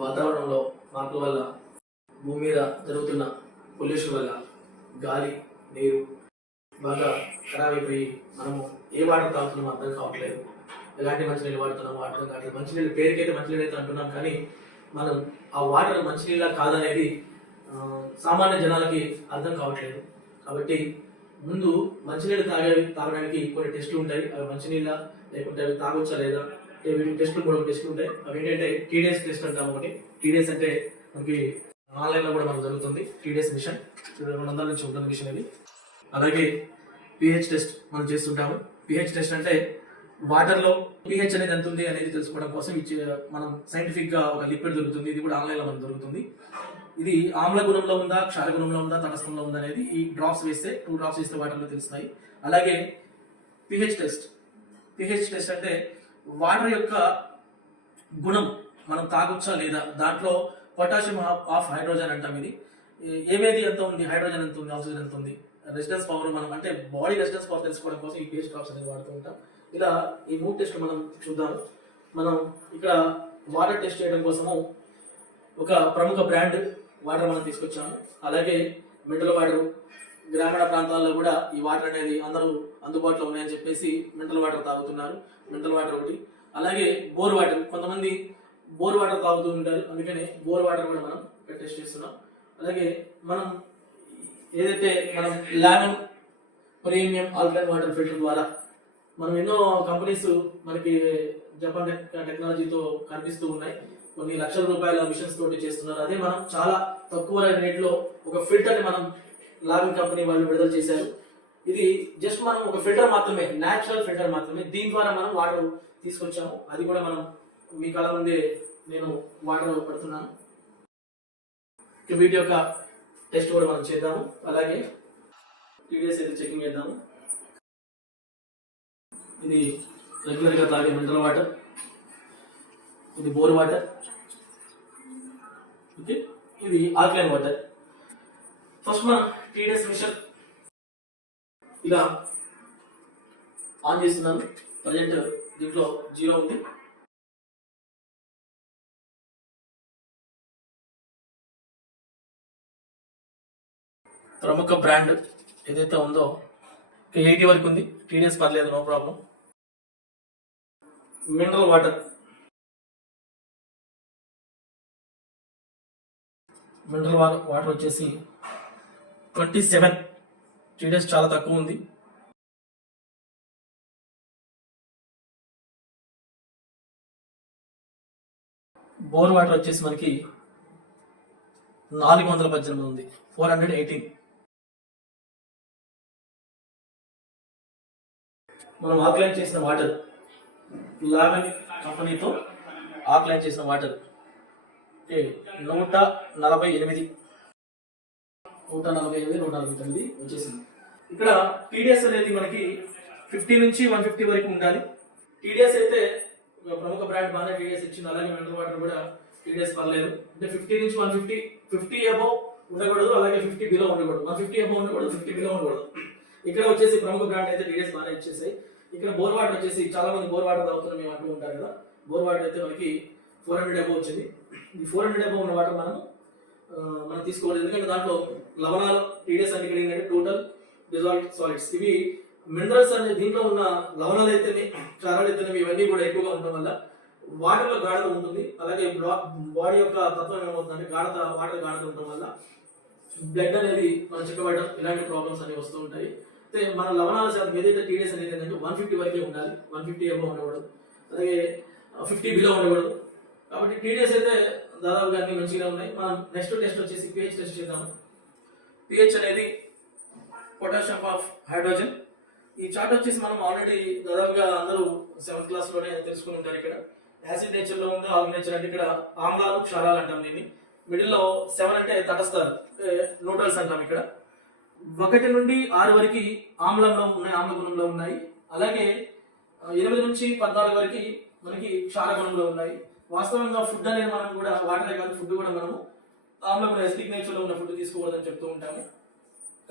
వాతావరణంలో మార్పుల వల్ల భూమి మీద జరుగుతున్న పొల్యూషన్ వల్ల గాలి నీరు బాగా ఖరాబ్ అయిపోయి మనము ఏ వాటర్ తాగుతున్నామో అర్థం కావట్లేదు. ఎలాంటి మంచినీళ్ళు వాడుతున్నామో అర్థం కావట్లేదు. మంచినీళ్ళు పేరుకైతే మంచినీళ్ళు అయితే అంటున్నాం, కానీ మనం ఆ వాటర్ మంచినీళ్ళ కాదనేది సామాన్య జనాలకి అర్థం కావట్లేదు. కాబట్టి ముందు మంచినీళ్ళు తాగడానికి కొన్ని టెస్టులు ఉంటాయి. అవి మంచినీళ్ళ లేకుంటే అవి తాగొచ్చా లేదా, వీటి టెస్టులు కూడా టెస్టులు ఉంటాయి. అవి ఏంటంటే టీడీఎస్ టెస్ట్ అంటాం. ఒకటి టీడీఎస్ అంటే మనకి ఆన్లైన్లో కూడా మనకు జరుగుతుంది. టీడీఎస్ మిషన్ 200 నుంచి ఉంటుంది మిషన్ ఇది. అలాగే పిహెచ్ టెస్ట్ మనం చేస్తుంటాము. పిహెచ్ టెస్ట్ అంటే వాటర్లో పిహెచ్ అనేది ఎంత ఉంది అనేది తెలుసుకోవడం కోసం మనం సైంటిఫిక్ గా ఒక లిక్విడ్ దొరుకుతుంది. ఇది కూడా ఆన్లైన్లో మనకు దొరుకుతుంది. ఇది ఆమ్ల గుణంలో ఉందా, క్షార గుణంలో ఉందా, తటస్థంలో ఉందా అనేది ఈ డ్రాప్స్ వేస్తే 2 డ్రాప్స్ వేస్తే వాటర్లో తెలుస్తాయి. అలాగే పిహెచ్ టెస్ట్. పిహెచ్ టెస్ట్ అంటే వాటర్ యొక్క గుణం మనం తాగొచ్చా లేదా, దాంట్లో పొటాషియం ఆఫ్ హైడ్రోజన్ అంటాం. ఇది ఏవేది ఎంత ఉంది, హైడ్రోజన్ ఎంత ఉంది, ఆక్సిజన్ ఎంత ఉంది, రెసిస్టెన్స్ పవర్ మనం అంటే బాడీ రెసిస్టెన్స్ పవర్ తెలుసుకోవడం కోసం ఈ పిహెచ్ డ్రాప్స్ అనేది వాడుతూ ఉంటాం. ఇలా ఈ 3 టెస్ట్లు మనం చూద్దాము. మనం ఇక్కడ వాటర్ టెస్ట్ చేయడం కోసము ఒక ప్రముఖ బ్రాండ్ వాటర్ మనం తీసుకొచ్చాము. అలాగే మినరల్ వాటర్ గ్రామీణ ప్రాంతాల్లో కూడా ఈ వాటర్ అనేది అందరూ అందుబాటులో ఉన్నాయని చెప్పేసి మినరల్ వాటర్ తాగుతున్నారు. మినరల్ వాటర్ ఒకటి. అలాగే బోర్ వాటర్, కొంతమంది బోర్ వాటర్ తాగుతూ ఉంటారు, అందుకని బోర్ వాటర్ కూడా మనం ఇక్కడ టెస్ట్ చేస్తున్నాం. అలాగే మనం ఏదైతే మనం లానమ్ ప్రీమియం ఆల్కలైన్ వాటర్ ఫిల్టర్ ద్వారా మనం ఎన్నో కంపెనీస్ మనకి జపాన్ టెక్నాలజీతో కనిపిస్తూ ఉన్నాయి. కొన్ని లక్షల రూపాయల మిషన్స్ తోటి చేస్తున్నారు. అదే మనం చాలా తక్కువ రేట్లో ఒక ఫిల్టర్ ని మనం లావింగ్ కంపెనీ వాళ్ళు విడుదల చేశారు. ఇది జస్ట్ మనం ఒక ఫిల్టర్ మాత్రమే, న్యాచురల్ ఫిల్టర్ మాత్రమే. దీని ద్వారా మనం వాటర్ తీసుకొచ్చాము. అది కూడా మనం మీ కళ ముందే నేను వాటర్ పడుతున్నాను. వీటి యొక్క టెస్ట్ కూడా మనం చేద్దాము. అలాగే టీడీఎస్ అయితే చెకింగ్ చేద్దాము. ఇది రెగ్యులర్ గా తాగే మినరల్ వాటర్, ఇది బోర్ వాటర్, ఓకే, ఇది ఆల్కలైన్ వాటర్. ఫస్ట్ మనం టీడీఎస్ మిషన్ ఇలా ఆన్ చేస్తున్నాను. ప్రజెంట్ దీంట్లో 0 ఉంది. ప్రముఖ బ్రాండ్ ఏదైతే ఉందో 80 వరకు ఉంది. టీడీఎస్ పర్లేదు, no problem. Mineral water, mineral water వచ్చేసి 27. టీడీఎస్ చాలా తక్కువ ఉంది. బోర్ వాటర్ వచ్చేసి మనకి 418 ఉంది, 418. మనం ఆక్లైన్ చేసిన వాటర్, లావెన్ కంపెనీతో ఆక్లైన్ చేసిన వాటర్ 148, 149 వచ్చేసింది. ఇక్కడ టీడీఎస్ అనేది మనకి 50 నుంచి 150 వరకు ఉండాలి. టీడీఎస్ అయితే ప్రముఖ బ్రాండ్ బాగానే టీడీఎస్ ఇచ్చింది. అలాగే మినరల్ వాటర్ కూడా టీడీఎస్ పర్లేదు. అంటే 50 నుంచి 150, 50 అబోవ్ ఉండకూడదు, అలాగే 50 బిలో ఉండకూడదు. 150 అబోవ్ ఉండకూడదు, 50 బిలో ఉండకూడదు. ఇక్కడ వచ్చేసి ప్రముఖ బ్రాండ్ అయితే టీడీఎస్ బాగానే ఇచ్చేసాయి. ఇక్కడ బోర్ వాటర్ వచ్చేసి చాలా మంది బోర్ వాటర్ తాగుతున్నారు, మేము అంటూ ఉంటారు కదా. బోర్ వాటర్ అయితే మనకి 400 అబోవ్ వచ్చింది. ఈ 400 అబోవ్ ఉన్న వాటర్ మనం తీసుకోవాలి. ఎందుకంటే దాంట్లో లవణాలు, టీడీఎస్ అంటే ఇక్కడ టోటల్ డిజాల్వ్డ్ సాలిడ్స్, ఇవి మినరల్స్ అనే దీంట్లో ఉన్న లవణాలు అయితేనే, క్షారాలు అయితేనే, ఇవన్నీ కూడా ఎక్కువగా ఉండడం వల్ల వాటర్ లో గాఢత ఉంటుంది. అలాగే బాడీ యొక్క తత్వం ఏమవుతుందంటే వాటర్ గాఢత ఉండడం వల్ల బ్లడ్ అనేది మనం చిక్కబడడం, ఇలాంటి ప్రాబ్లమ్స్ అనేవి వస్తూ ఉంటాయి. అయితే మన లవణాల శాతం ఏదైతే టీడీఎస్ అనేది ఏంటంటే 150 వరకే ఉండాలి. 150 అబోవ్ ఉండకూడదు, అలాగే 50 బిలో ఉండకూడదు. కాబట్టి టీడీఎస్ అయితే దాదాపుగా అన్ని మంచిగా ఉన్నాయి. మనం నెక్స్ట్ టెస్ట్ వచ్చేసి పిహెచ్ టెస్ట్ చేద్దాము. పిహెచ్ అనేది పొటాషియం ఆఫ్ హైడ్రోజన్. ఈ చార్ట్ వచ్చేసి మనం ఆల్రెడీ దాదాపుగా అందరూ 7th క్లాస్ లోనే తెలుసుకుని ఉంటారు. ఇక్కడ యాసిడ్ నేచర్ లో ఉంది, ఆల్కలైన్ నేచర్ అంటే ఇక్కడ ఆమ్లాలు, క్షారాలు అంటాం దీన్ని. మిడిల్ లో 7 అంటే తటస్థాలు, న్యూట్రల్స్ అంటాం. ఇక్కడ 1 నుండి 6 వరకు ఆమ్లంలో ఉన్నాయి, ఆమ్ల గుణంలో ఉన్నాయి. అలాగే 8 నుంచి 14 వరకు మనకి క్షార గుణంలో ఉన్నాయి. వాస్తవంగా ఫుడ్ అనేది మనం కూడా వాటరే కాదు, ఫుడ్ కూడా మనము ఆమ్లం ఎసిడిక్ నేచర్ లో ఉన్న ఫుడ్ తీసుకోవద్దని చెప్తూ ఉంటాము.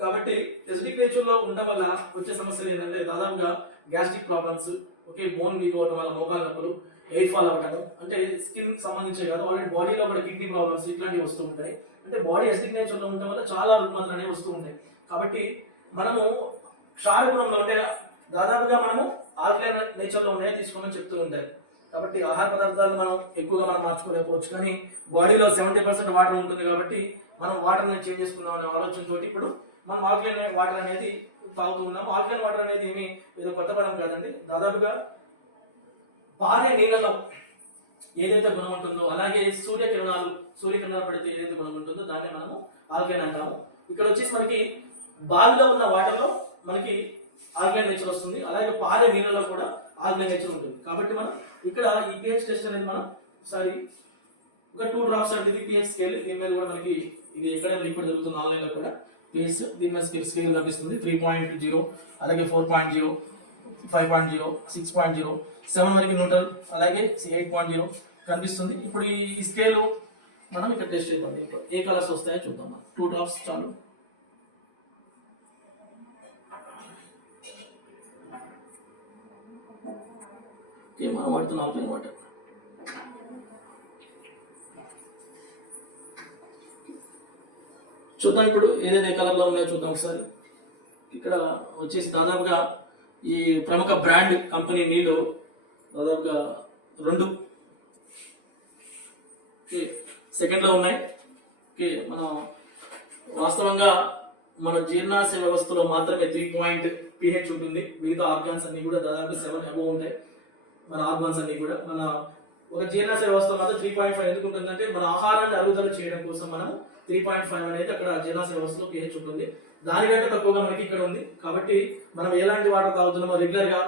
కాబట్టి ఎసిడిక్ నేచర్ లో ఉండడం వల్ల వచ్చే సమస్యలు ఏంటంటే దాదాపుగా gastric problems, okay, bone weak అవడం వల్ల మోకాలు నొప్పులు, ఎయిర్ ఫాల్ అవ్వటం, అంటే స్కిన్ సంబంధించే కాదు, ఆల్రెడీ బాడీలో కూడా కిడ్నీ ప్రాబ్లమ్స్ ఇట్లాంటివి వస్తూ ఉంటాయి. అంటే బాడీ అసిడిక్ నేచర్లో ఉండటం వల్ల చాలా రుగ్మతలు అనేవి వస్తూ ఉంటాయి. కాబట్టి మనము క్షార గుణంలో అంటే దాదాపుగా మనము ఆల్కలైన్ నేచర్లో ఉన్నాయని తీసుకోమని చెప్తూ ఉంటారు. కాబట్టి ఆహార పదార్థాలు మనం ఎక్కువగా మనం మార్చుకోలేకపోవచ్చు, కానీ బాడీలో 70% వాటర్ ఉంటుంది కాబట్టి మనం వాటర్ని చేంజ్ చేసుకుందాం అనే ఆలోచనతో ఇప్పుడు మనం ఆల్కలైన్ వాటర్ అనేది తాగుతూ ఉన్నాం. ఆల్కలైన్ వాటర్ అనేది ఏమి ఏదో కొత్త పదం కాదండి. దాదాపుగా పారే నీళ్ళలో ఏదైతే గుణం ఉంటుందో, అలాగే సూర్యకిరణాలు పడితే ఏదైతే గుణం ఉంటుందో దాన్ని మనము ఆల్కలైన్ అంటాము. ఇక్కడ వచ్చేసి మనకి బావిలో ఉన్న వాటర్లో మనకి ఆల్కలైన్ నేచర్ వస్తుంది, అలాగే పారే నీళ్ళలో కూడా ఆల్కలైన్ నేచర్ ఉంటుంది. కాబట్టి మనం ఇక్కడ ఈ pH టెస్ట్ అనేది మనం ఒకసారి ఒక 2 drops అనేది pH స్కేల్, దీని మీద కూడా మనకి ఇది ఎక్కడైనా లిక్విడ్ దొరుకుతుంది ఆన్లైన్ లో కూడా pH, దీని మీద స్కేల్ కనిపిస్తుంది 3.0, అలాగే 4.0, 5.0, 6.0, 7 వరకు న్యూట్రల్, అలాగే 8.0 కనిపిస్తుంది. ఇప్పుడు ఈ స్కేల్ మనం ఇక్కడ టెస్ట్ చేద్దాం. ఏ కలర్స్ వస్తాయో చూద్దాం. 2 drops చాలు. మనం వాడుతున్నాం ఆల్కలైన్ వాటర్. చూద్దాం ఇప్పుడు ఏదైతే కలర్ లో ఉన్నాయో చూద్దాం ఒకసారి. ఇక్కడ వచ్చేసి దాదాపుగా ఈ ప్రముఖ బ్రాండ్ కంపెనీ నీళ్ళు దాదాపుగా 2 సెకండ్ లో ఉన్నాయి. మనం వాస్తవంగా మన జీర్ణాశయ వ్యవస్థలో మాత్రమే 3 pH ఉంటుంది. మిగతా ఆర్గాన్స్ అన్ని కూడా దాదాపు 7 అబోవ్ ఉంటాయి. మన ఆర్గాన్స్ అన్ని కూడా మన ఒక జీర్ణాశయ వ్యవస్థ మాత్రం 3.5 ఎందుకు ఉంటుందంటే మన ఆహారాన్ని అరుగుదల చేయడం కోసం మనం 3.5 అనేది అక్కడ జీర్ణాశయ వ్యవస్థలో pH ఉంటుంది. దానికంటే తక్కువగా మనకి ఇక్కడ ఉంది. కాబట్టి మనం ఎలాంటి వాటర్ తాగుతున్నామో రెగ్యులర్ గా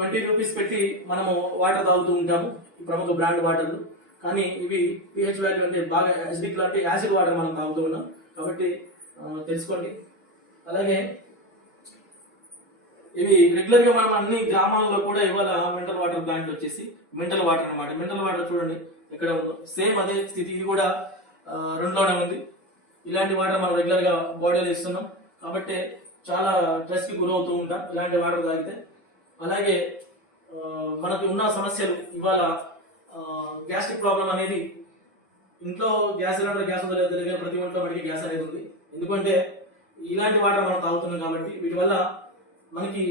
20 రూపీస్ పెట్టి మనము వాటర్ తాగుతూ ఉంటాము, ఈ ప్రముఖ బ్రాండ్ వాటర్లు. కానీ ఇవి pH వాల్యూ అంటే బాగా యాసిడిక్ లాంటి యాసిడ్ వాటర్ మనం తాగుతూ ఉన్నాం. కాబట్టి తెలుసుకోండి. అలాగే ఇవి రెగ్యులర్ గా మనం అన్ని గ్రామాల్లో కూడా ఇవాళ మినరల్ వాటర్ ప్లాంట్ వచ్చేసి మినరల్ వాటర్ అన్నమాట. మినరల్ వాటర్ చూడండి ఎక్కడ ఉందో, సేమ్ అదే స్థితి ఇది కూడా 2లోనే ఉంది. ఇలాంటి వాటర్ మనం రెగ్యులర్ గా బాడీలో ఇస్తున్నాం కాబట్టి చాలా స్ట్రెస్ కి గురవుతూ ఉంటాం ఇలాంటి వాటర్ తాగితే. అలాగే మనకు ఉన్న సమస్యలు ఇవాళ గ్యాస్ట్రిక్ ప్రాబ్లం అనేది, ఇంట్లో గ్యాస్ సిలిండర్ గ్యాస్ ఉందో లేదో తెలియదు, ప్రతి ఒంట్లో మనకి గ్యాస్ అనేది ఉంది. ఎందుకంటే ఇలాంటి వాటర్ మనం తాగుతున్నాం కాబట్టి వీటి వల్ల మనకి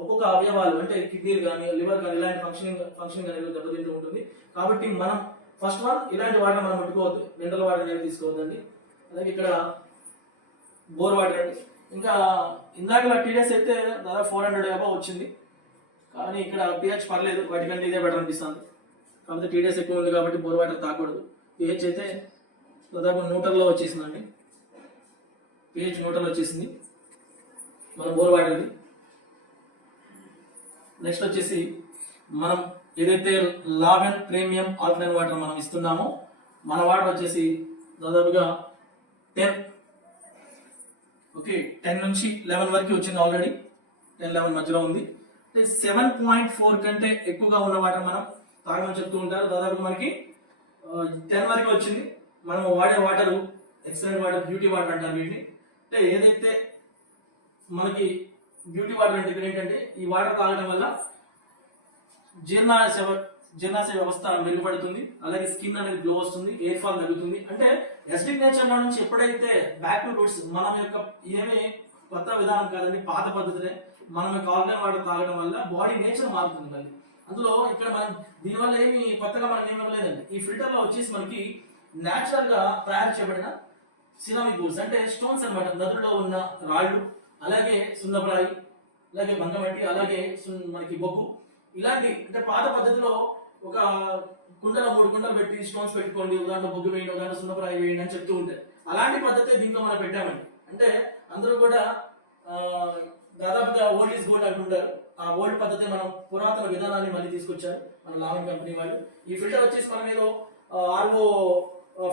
ఒక్కొక్క అవయవాలు అంటే కిడ్నీలు కానీ లివర్ కానీ ఇలాంటి ఫంక్షనింగ్ అనేది దెబ్బతింటూ ఉంటుంది. కాబట్టి మనం ఫస్ట్ ఇలాంటి వాటర్ మనం పెట్టుకోవద్దు, మినరల్ వాటర్ అనేది తీసుకోవద్దండి. అలాగే ఇక్కడ బోర్ వాటర్ అండి. ఇంకా ఇందాక టీడీఎస్ అయితే దాదాపు 400 అబౌవ్ వచ్చింది, కానీ ఇక్కడ pH పర్లేదు, వాటికంటే ఇదే బెటర్ అనిపిస్తుంది. కాకపోతే టీడీఎస్ ఎక్కువ ఉంది కాబట్టి బోర్ వాటర్ తాగకూడదు. pH అయితే దాదాపు న్యూట్రల్లో వచ్చేసిందండి, pH న్యూట్రల్ వచ్చేసింది మన బోర్ వాటర్ది. నెక్స్ట్ వచ్చేసి మనం ఏదైతే లావెన్ ప్రీమియం ఆల్కలైన్ వాటర్ మనం ఇస్తున్నామో మన వాటర్ వచ్చేసి దాదాపుగా 10 నుంచి 11 వరకు వచ్చింది. ఆల్రెడీ 10-11 మధ్యలో ఉంది. 7.4 కంటే ఎక్కువగా ఉన్న వాటర్ మనం తాగమని చెప్తూ ఉంటారు. దాదాపు మనకి 10 వరకు వచ్చింది. మనం వాడే water excellent water, beauty water అంటారు వీటిని. అంటే ఏదైతే మనకి బ్యూటీ వాటర్ అంటే ఇక్కడ ఏంటంటే ఈ వాటర్ తాగడం వల్ల జీర్ణాశయ వ్యవస్థ మెరుగుపడుతుంది, అలాగే స్కిన్ అనేది గ్లో వస్తుంది, ఎయిర్ ఫాల్ తగ్గుతుంది. అంటే యాసిడిక్ నేచర్ నుంచి ఎప్పుడైతే బ్యాక్ టు రూట్స్, మనం యొక్క ఏమి కొత్త విధానం కాదండి, పాత పద్ధతినే మనం యొక్క ఆల్కలైన్ వాటర్ తాగడం వల్ల బాడీ నేచర్ మారుతుంది. మళ్ళీ అందులో ఇక్కడ మనం దీనివల్ల ఏమి కొత్తగా మనకి ఏమి ఇవ్వలేదండి. ఈ ఫిల్టర్ లో వచ్చేసి మనకి న్యాచురల్ గా తయారు చేయబడిన సిరామిక్ బౌల్స్ అంటే స్టోన్స్ అన్నమాట, నదుల్లో ఉన్న రాళ్ళు, అలాగే సున్నప్రాయి, అలాగే బంకమట్టి, అలాగే మనకి బొగ్గు, ఇలాంటి అంటే పాత పద్ధతిలో ఒక కుండలో 3 కుండలు పెట్టి స్టోన్స్ పెట్టుకోండి, ఉదాహరణ బొగ్గు వేయండి, ఉదాహరణ సున్నప్రాయి వేయండి అని చెప్తూ ఉంటాయి. అలాంటి పద్ధతి దీంట్లో మనం పెట్టామండి. అంటే అందరూ కూడా దాదాపుగా ఓల్డ్ ఈజ్ గోల్డ్ అంటుంటారు. ఆ ఓల్డ్ పద్ధతి మనం పురాతన విధానాన్ని మళ్ళీ తీసుకొచ్చారు మన లావెన్ కంపెనీ వాళ్ళు. ఈ ఫిల్టర్ వచ్చేసి మనం ఏదో ఆర్ఓ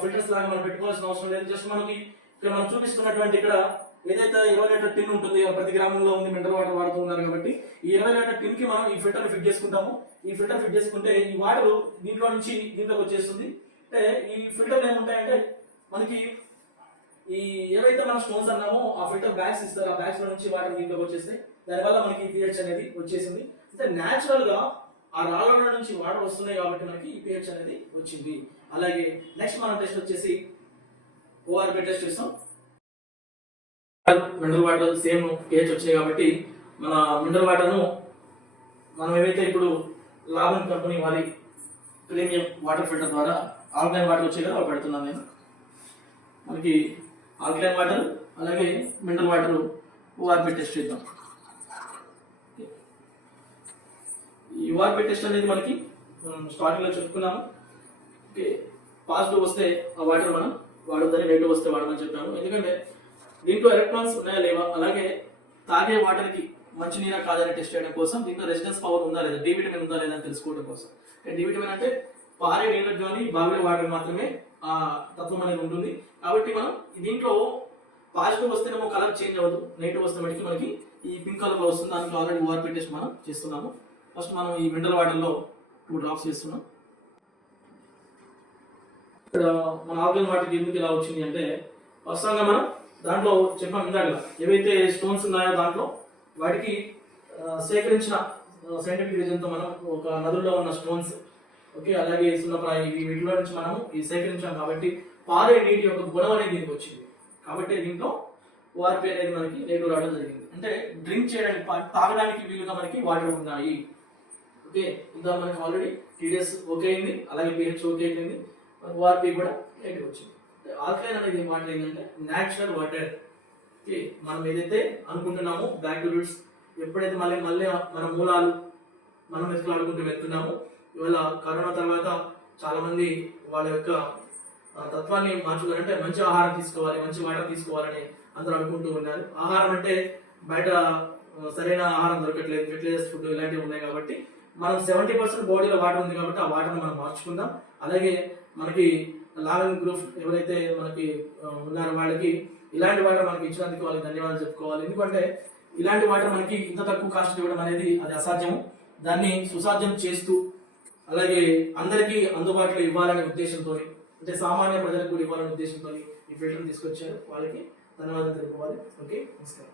ఫిల్టర్స్ లాగా మనం పెట్టుకోవాల్సిన అవసరం లేదు. జస్ట్ మనకి ఇక్కడ మనం చూపిస్తున్నటువంటి ఇక్కడ ఏదైతే 20 లీటర్ టిన్ ఉంటుంది, ప్రతి గ్రామంలో ఉంది, మినరల్ వాటర్ వాడుతూ ఉన్నారు కాబట్టి ఈ 20 లీటర్ టిన్ కి మనం ఈ ఫిల్టర్ ఫిట్ చేసుకుంటాము. ఈ ఫిల్టర్ ఫిట్ చేసుకుంటే ఈ వాటర్ దీంట్లో నుంచి దీంట్లోకి వచ్చేస్తుంది. అంటే ఈ ఫిల్టర్ ఏముంటాయంటే మనకి ఈ ఏవైతే మనం స్టోన్స్ అన్నామో ఆ ఫిల్టర్ బ్యాగ్స్ ఇస్తారు, ఆ బ్యాగ్స్ లో నుంచి వాటర్ దీంట్లోకి వచ్చేస్తాయి. దానివల్ల మనకి pH అనేది వచ్చేసింది. అంటే న్యాచురల్ గా ఆ రాళ్ళ నుంచి వాటర్ వస్తున్నాయి కాబట్టి మనకి ఈ pH అనేది వచ్చింది. అలాగే నెక్స్ట్ మన టెస్ట్ వచ్చేసి ORP టెస్ట్ చేస్తాం. మినరల్ వాటర్ సేమ్ pH వచ్చాయి కాబట్టి మన మినరల్ వాటర్ ను మనం ఏవైతే ఇప్పుడు లాభం కంపెనీ వారి ప్రీమియం వాటర్ ఫిల్టర్ ద్వారా ఆల్కలైన్ వాటర్ వచ్చాయి కదా అవి పెడుతున్నాను నేను. మనకి ఆల్కలైన్ వాటర్ అలాగే మినరల్ వాటర్ ORP టెస్ట్ చేద్దాం. ఈ ORP టెస్ట్ అనేది మనకి స్టార్టింగ్ లో చెప్పుకున్నాము. ఓకే, పాజిటివ్ వస్తే ఆ వాటర్ మనం వాడొద్దని, నెగిటివ్ వస్తే వాడమని చెప్పాము. ఎందుకంటే దీంట్లో ఎలక్ట్రాన్స్ ఉన్నాయా లేవా, అలాగే తాగే వాటర్ కి మంచి నీరా కాదని టెస్ట్ చేయడం కోసం, దీంట్లో రెసిస్టెన్స్ పవర్ ఉందా లేదా, డి విటమిన్ ఉందా లేదా అని తెలుసుకోవడం కోసం. డి విటమిన్ అంటే పారే నీళ్ళలోని బావిలో వాటర్ మాత్రమే ఆ తత్వం అనేది ఉంటుంది. కాబట్టి మనం దీంట్లో పాజిటివ్ వస్తేనేమో కలర్ చేంజ్ అవ్వదు, నెగిటివ్ వస్తే మనకి ఈ పింక్ కలర్ లో వస్తుంది. దాంట్లో ఆల్రెడీ ORP టెస్ట్ మనం చేస్తున్నాము. ఫస్ట్ మనం ఈ మినరల్ వాటర్ లో 2 డ్రాప్స్ చేస్తున్నాం. ఇక్కడ మన ఆల్కలైన్ వాటర్కి ఎందుకు ఇలా వచ్చింది అంటే, వాస్తవంగా మనం దాంట్లో చెప్పాం ఇందాక ఏవైతే స్టోన్స్ ఉన్నాయో దాంట్లో వాటికి సేకరించిన సైంటిఫిక్ రీజన్తో మనం ఒక నదుల్లో ఉన్న స్టోన్స్, ఓకే, అలాగే సున్నప్రాయి, వీటిలో నుంచి మనం ఈ సేకరించాం కాబట్టి పారే నీటి యొక్క గుణం అనేది దీనికి వచ్చింది. కాబట్టి దీంట్లో ORP అనేది మనకి నెగిటివ్ రావడం జరిగింది. అంటే డ్రింక్ చేయడానికి, తాగడానికి వీలుగా మనకి వాటర్ ఉన్నాయి. ఓకే, ఇంత మనకి ఆల్రెడీ TDS ఓకే అయింది, అలాగే pH ఓకే అయింది, ORP కూడా నెగిటివ్ వచ్చింది. ఆల్కలైన్ అనేది వాటర్ ఏంటంటే న్యాచురల్ వాటర్. ఓకే, మనం ఏదైతే అనుకుంటున్నామో బ్యాక్ టు రూట్స్, ఎప్పుడైతే మళ్ళీ మన మూలాలు మనం వెతుకులాడుకుంటూ వెళ్తున్నామో, ఇవాళ కరోనా తర్వాత చాలా మంది వాళ్ళ యొక్క తత్వాన్ని మార్చుకోవాలంటే మంచి ఆహారం తీసుకోవాలి, మంచి వాటర్ తీసుకోవాలని అందరూ అనుకుంటూ ఉన్నారు. ఆహారం అంటే బయట సరైన ఆహారం దొరకట్లేదు, ఫెర్టిలైజర్స్ ఫుడ్ ఇలాంటివి ఉన్నాయి. కాబట్టి మనం 70% బాడీలో వాటర్ ఉంది కాబట్టి ఆ వాటర్ని మనం మార్చుకుందాం. అలాగే మనకి లావెన్ గ్రూప్ ఎవరైతే మనకి ఉన్నారో వాళ్ళకి ఇలాంటి వాటర్ మనకి ఇచ్చినందుకు వాళ్ళకి ధన్యవాదాలు చెప్పుకోవాలి. ఎందుకంటే ఇలాంటి వాటర్ మనకి ఇంత తక్కువ కాస్ట్ ఇవ్వడం అనేది అది అసాధ్యము. దాన్ని సుసాధ్యం చేస్తూ అలాగే అందరికీ అందుబాటులో ఇవ్వాలనే ఉద్దేశంతో, అంటే సామాన్య ప్రజలకు కూడా ఇవ్వాలనే ఉద్దేశంతో ఈ ఫిల్టర్ని తీసుకొచ్చారు. వాళ్ళకి ధన్యవాదాలు తెలుపుకోవాలి. ఓకే, నమస్కారం.